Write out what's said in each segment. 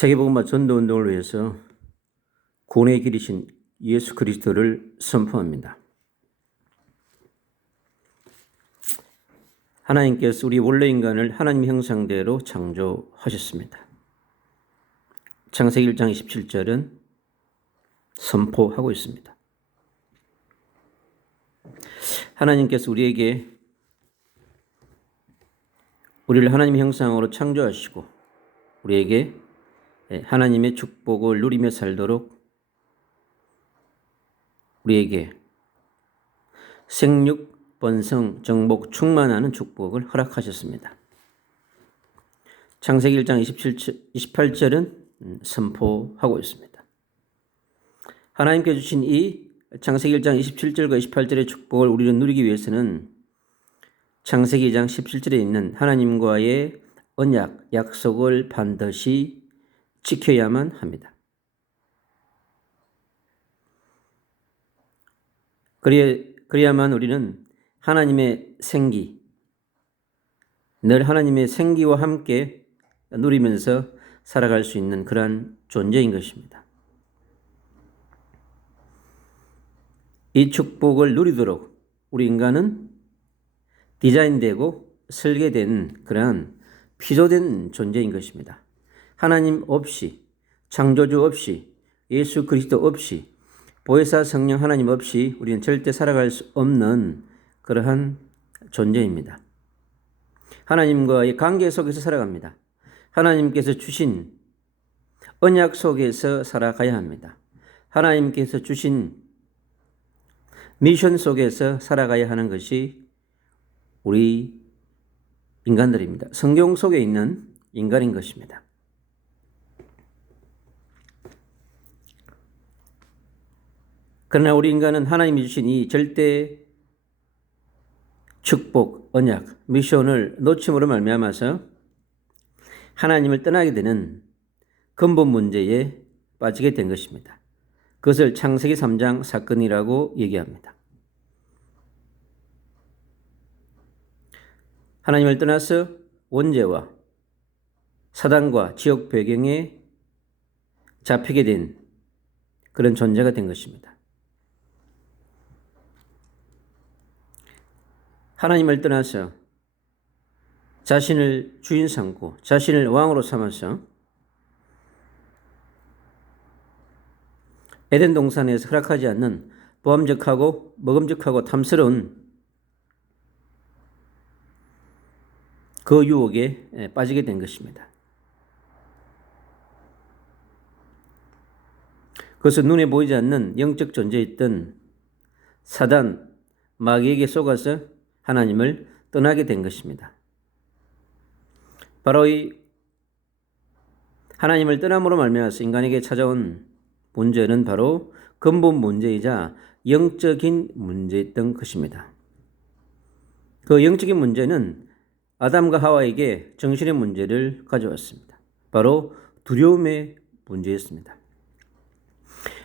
세계복음화 전도운동을 위해서 구원의 길이신 예수 그리스도를 선포합니다. 하나님께서 우리 원래 인간을 하나님 형상대로 창조하셨습니다. 창세기 1장 27절은 선포하고 있습니다. 하나님께서 우리를 하나님 형상으로 창조하시고 우리에게 하나님의 축복을 누리며 살도록 우리에게 생육, 번성, 정복, 충만하는 축복을 허락하셨습니다. 창세기 1장 28절은 선포하고 있습니다. 하나님께 주신 이 창세기 1장 27절과 28절의 축복을 우리는 누리기 위해서는 창세기 2장 17절에 있는 하나님과의 언약, 약속을 반드시 지켜야만 합니다. 그래야만 우리는 하나님의 생기, 늘 하나님의 생기와 함께 누리면서 살아갈 수 있는 그러한 존재인 것입니다. 이 축복을 누리도록 우리 인간은 디자인되고 설계된 그러한 피조된 존재인 것입니다. 하나님 없이, 창조주 없이, 예수 그리스도 없이, 보혜사 성령 하나님 없이 우리는 절대 살아갈 수 없는 그러한 존재입니다. 하나님과의 관계 속에서 살아갑니다. 하나님께서 주신 언약 속에서 살아가야 합니다. 하나님께서 주신 미션 속에서 살아가야 하는 것이 우리 인간들입니다. 성경 속에 있는 인간인 것입니다. 그러나 우리 인간은 하나님이 주신 이 절대 축복, 언약, 미션을 놓침으로 말미암아서 하나님을 떠나게 되는 근본 문제에 빠지게 된 것입니다. 그것을 창세기 3장 사건이라고 얘기합니다. 하나님을 떠나서 원죄와 사단과 지옥 배경에 잡히게 된 그런 존재가 된 것입니다. 하나님을 떠나서 자신을 주인 삼고 자신을 왕으로 삼아서 에덴 동산에서 허락하지 않는 보암직하고 먹음직하고 탐스러운 그 유혹에 빠지게 된 것입니다. 그것은 눈에 보이지 않는 영적 존재였던 사단, 마귀에게 속아서 하나님을 떠나게 된 것입니다. 바로 이 하나님을 떠남으로 말미암아서 인간에게 찾아온 문제는 바로 근본 문제이자 영적인 문제였던 것입니다. 그 영적인 문제는 아담과 하와에게 정신의 문제를 가져왔습니다. 바로 두려움의 문제였습니다.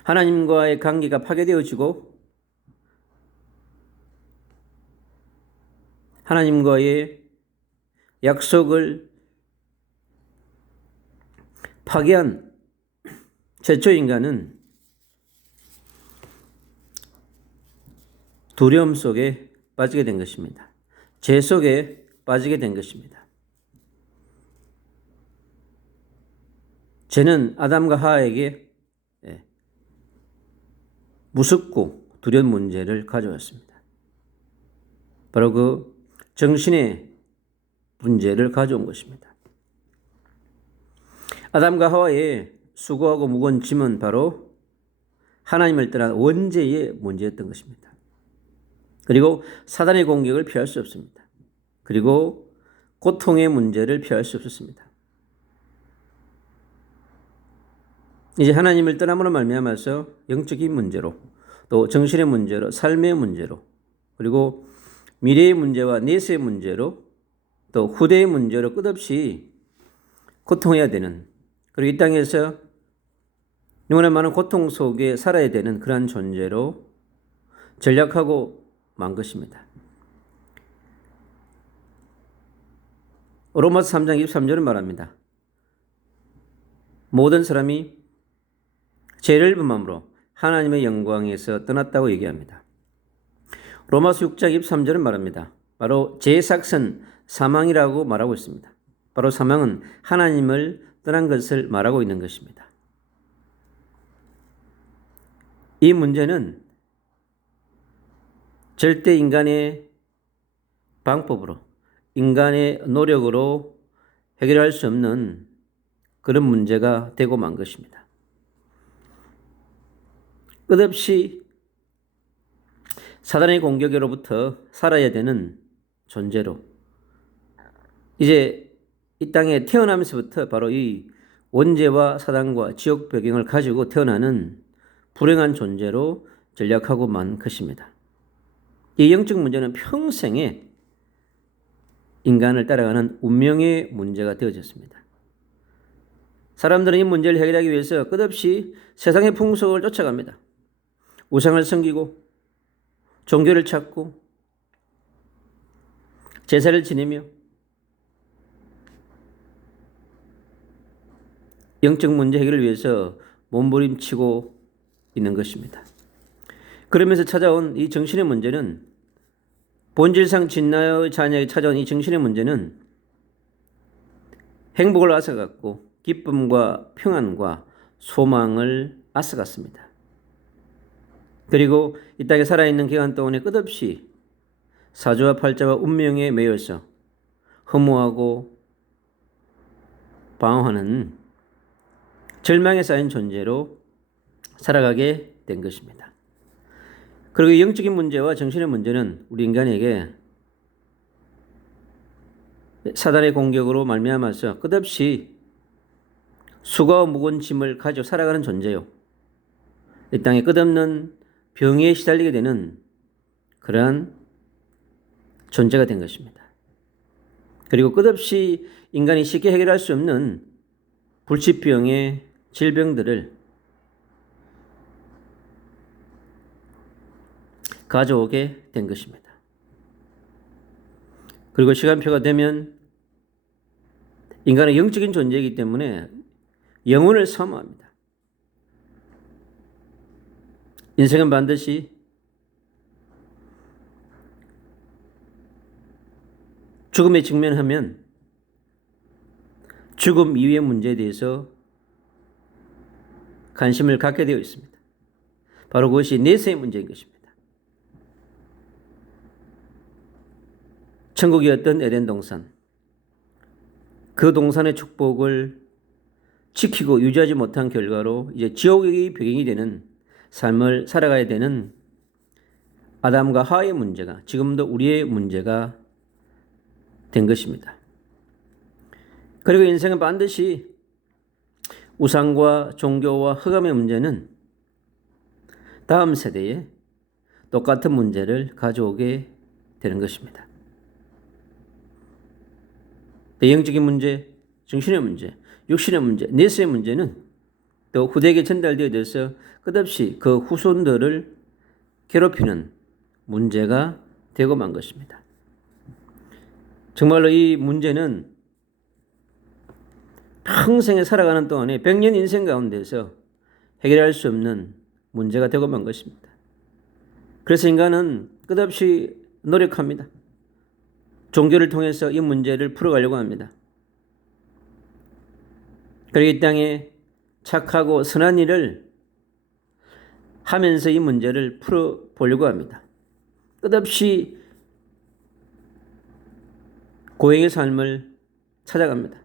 하나님과의 관계가 파괴되어지고 하나님과의 약속을 파괴한 최초 인간은 두려움 속에 빠지게 된 것입니다. 죄 속에 빠지게 된 것입니다. 죄는 아담과 하와에게 무섭고 두려운 문제를 가져왔습니다. 바로 그 정신의 문제를 가져온 것입니다. 아담과 하와의 수고하고 무거운 짐은 바로 하나님을 떠난 원죄의 문제였던 것입니다. 그리고 사단의 공격을 피할 수 없습니다. 그리고 고통의 문제를 피할 수 없었습니다. 이제 하나님을 떠남으로 말미암아서 영적인 문제로 또 정신의 문제로 삶의 문제로 그리고 미래의 문제와 내세의 문제로 또 후대의 문제로 끝없이 고통해야 되는 그리고 이 땅에서 너무나 많은 고통 속에 살아야 되는 그러한 존재로 전락하고 만 것입니다. 로마서 3장 23절은 말합니다. 모든 사람이 죄를 범함으로 하나님의 영광에서 떠났다고 얘기합니다. 로마서 6장 23절은 말합니다. 바로 죄의 삭은 사망이라고 말하고 있습니다. 바로 사망은 하나님을 떠난 것을 말하고 있는 것입니다. 이 문제는 절대 인간의 방법으로, 인간의 노력으로 해결할 수 없는 그런 문제가 되고 만 것입니다. 끝없이 사단의 공격으로부터 살아야 되는 존재로 이제 이 땅에 태어나면서부터 바로 이 원죄와 사단과 지옥 배경을 가지고 태어나는 불행한 존재로 전락하고 만 것입니다. 이 영적 문제는 평생에 인간을 따라가는 운명의 문제가 되어졌습니다. 사람들은 이 문제를 해결하기 위해서 끝없이 세상의 풍속을 쫓아갑니다. 우상을 섬기고 종교를 찾고 제사를 지내며 영적 문제 해결을 위해서 몸부림치고 있는 것입니다. 그러면서 찾아온 이 정신의 문제는 본질상 진나의 자녀에게 찾아온 이 정신의 문제는 행복을 앗아갔고 기쁨과 평안과 소망을 앗아갔습니다. 그리고 이 땅에 살아있는 기간 동안에 끝없이 사주와 팔자와 운명에 매여서 허무하고 방황하는 절망에 쌓인 존재로 살아가게 된 것입니다. 그리고 영적인 문제와 정신의 문제는 우리 인간에게 사단의 공격으로 말미암아서 끝없이 수고와 무거운 짐을 가지고 살아가는 존재요. 이 땅에 끝없는 병에 시달리게 되는 그러한 존재가 된 것입니다. 그리고 끝없이 인간이 쉽게 해결할 수 없는 불치병의 질병들을 가져오게 된 것입니다. 그리고 시간표가 되면 인간은 영적인 존재이기 때문에 영혼을 사모합니다. 인생은 반드시 죽음에 직면하면 죽음 이후의 문제에 대해서 관심을 갖게 되어 있습니다. 바로 그것이 내세의 문제인 것입니다. 천국이었던 에덴 동산, 그 동산의 축복을 지키고 유지하지 못한 결과로 이제 지옥의 배경이 되는 삶을 살아가야 되는 아담과 하와의 문제가 지금도 우리의 문제가 된 것입니다. 그리고 인생은 반드시 우상과 종교와 흑암의 문제는 다음 세대에 똑같은 문제를 가져오게 되는 것입니다. 영적인 문제, 정신의 문제, 육신의 문제, 내세의 문제는 또 후대에게 전달되어져서 끝없이 그 후손들을 괴롭히는 문제가 되고 만 것입니다. 정말로 이 문제는 평생에 살아가는 동안에 100년 인생 가운데서 해결할 수 없는 문제가 되고 만 것입니다. 그래서 인간은 끝없이 노력합니다. 종교를 통해서 이 문제를 풀어가려고 합니다. 그리고 이 땅에 착하고 선한 일을 하면서 이 문제를 풀어보려고 합니다. 끝없이 고행의 삶을 찾아갑니다.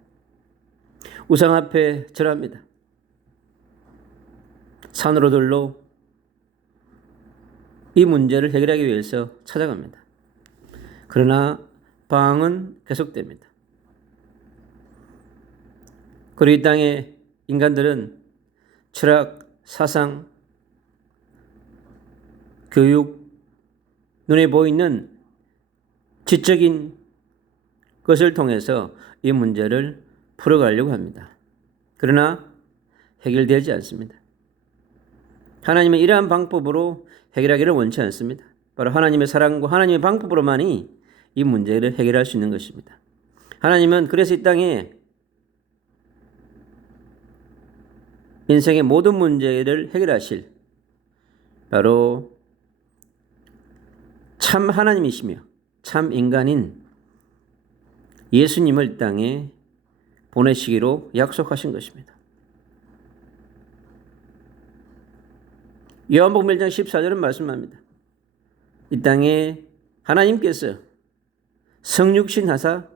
우상 앞에 절합니다. 산으로들로 이 문제를 해결하기 위해서 찾아갑니다. 그러나 방황은 계속됩니다. 그리고 이 땅의 인간들은 철학, 사상, 교육, 눈에 보이는 지적인 것을 통해서 이 문제를 풀어가려고 합니다. 그러나 해결되지 않습니다. 하나님은 이러한 방법으로 해결하기를 원치 않습니다. 바로 하나님의 사랑과 하나님의 방법으로만이 이 문제를 해결할 수 있는 것입니다. 하나님은 그래서 이 땅에 인생의 모든 문제를 해결하실 바로 참 하나님이시며 참 인간인 예수님을 땅에 보내시기로 약속하신 것입니다. 요한복음 1장 14절은 말씀합니다. 이 땅에 하나님께서 성육신 하사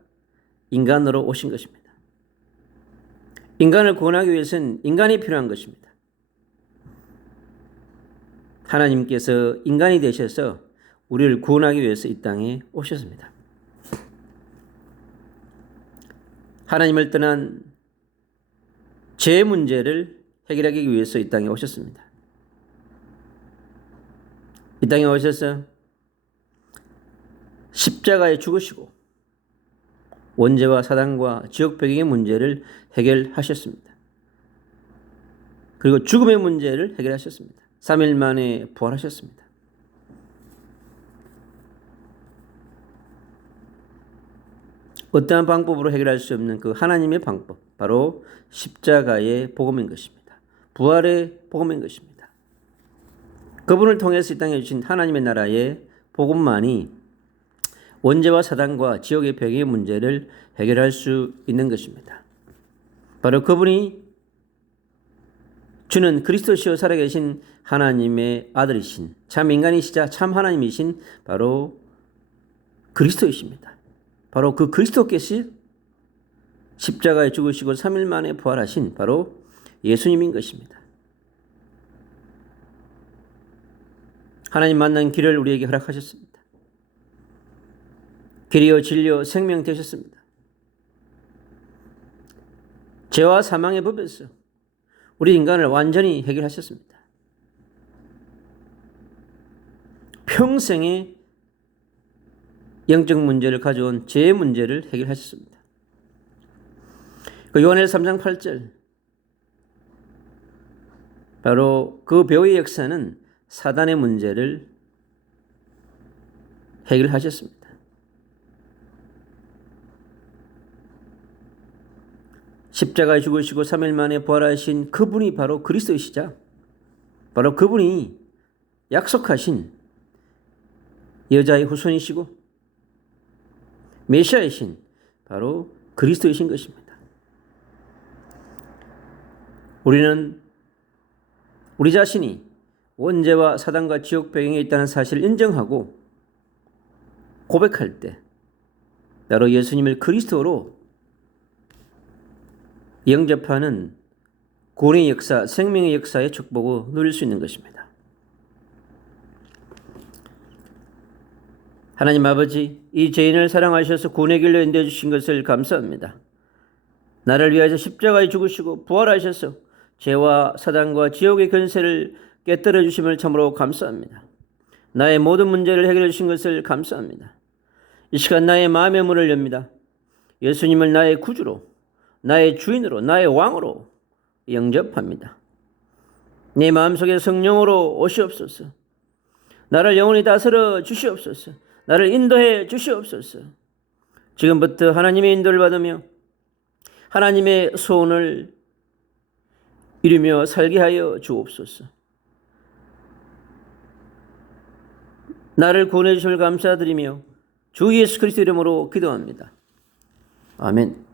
인간으로 오신 것입니다. 인간을 구원하기 위해서는 인간이 필요한 것입니다. 하나님께서 인간이 되셔서 우리를 구원하기 위해서 이 땅에 오셨습니다. 하나님을 떠난 죄 문제를 해결하기 위해서 이 땅에 오셨습니다. 이 땅에 오셔서 십자가에 죽으시고 원죄와 사단과 지옥 배경의 문제를 해결하셨습니다. 그리고 죽음의 문제를 해결하셨습니다. 3일 만에 부활하셨습니다. 어떠한 방법으로 해결할 수 없는 그 하나님의 방법, 바로 십자가의 복음인 것입니다. 부활의 복음인 것입니다. 그분을 통해서 이 땅에 주신 하나님의 나라의 복음만이 원죄와 사단과 지옥의 배경의 문제를 해결할 수 있는 것입니다. 바로 그분이 주는 그리스도시요 살아계신 하나님의 아들이신 참 인간이시자 참 하나님이신 바로 그리스도이십니다. 바로 그 그리스도께서 십자가에 죽으시고 3일 만에 부활하신 바로 예수님인 것입니다. 하나님 만난 길을 우리에게 허락하셨습니다. 길이요 진리요 생명 되셨습니다. 죄와 사망의 법에서 우리 인간을 완전히 해결하셨습니다. 평생의 영적 문제를 가져온 죄의 문제를 해결하셨습니다. 그 요한일서 3장 8절 바로 그 배후의 역사는 사단의 문제를 해결하셨습니다. 십자가에 죽으시고 3일 만에 부활하신 그분이 바로 그리스도이시자 바로 그분이 약속하신 여자의 후손이시고 메시아이신 바로 그리스도이신 것입니다. 우리는 우리 자신이 원죄와 사단과 지옥 배경에 있다는 사실을 인정하고 고백할 때 바로 예수님을 그리스도로 영접하는 구원의 역사, 생명의 역사의 축복을 누릴 수 있는 것입니다. 하나님 아버지, 이 죄인을 사랑하셔서 구원의 길로 인도해 주신 것을 감사합니다. 나를 위하여 십자가에 죽으시고 부활하셔서 죄와 사단과 지옥의 권세를 깨뜨려 주심을 참으로 감사합니다. 나의 모든 문제를 해결해 주신 것을 감사합니다. 이 시간 나의 마음의 문을 엽니다. 예수님을 나의 구주로, 나의 주인으로, 나의 왕으로 영접합니다. 내 마음속에 성령으로 오시옵소서. 나를 영원히 다스려 주시옵소서. 나를 인도해 주시옵소서. 지금부터 하나님의 인도를 받으며 하나님의 소원을 이루며 살게 하여 주옵소서. 나를 구원해 주심을 감사드리며 주 예수 그리스도 이름으로 기도합니다. 아멘.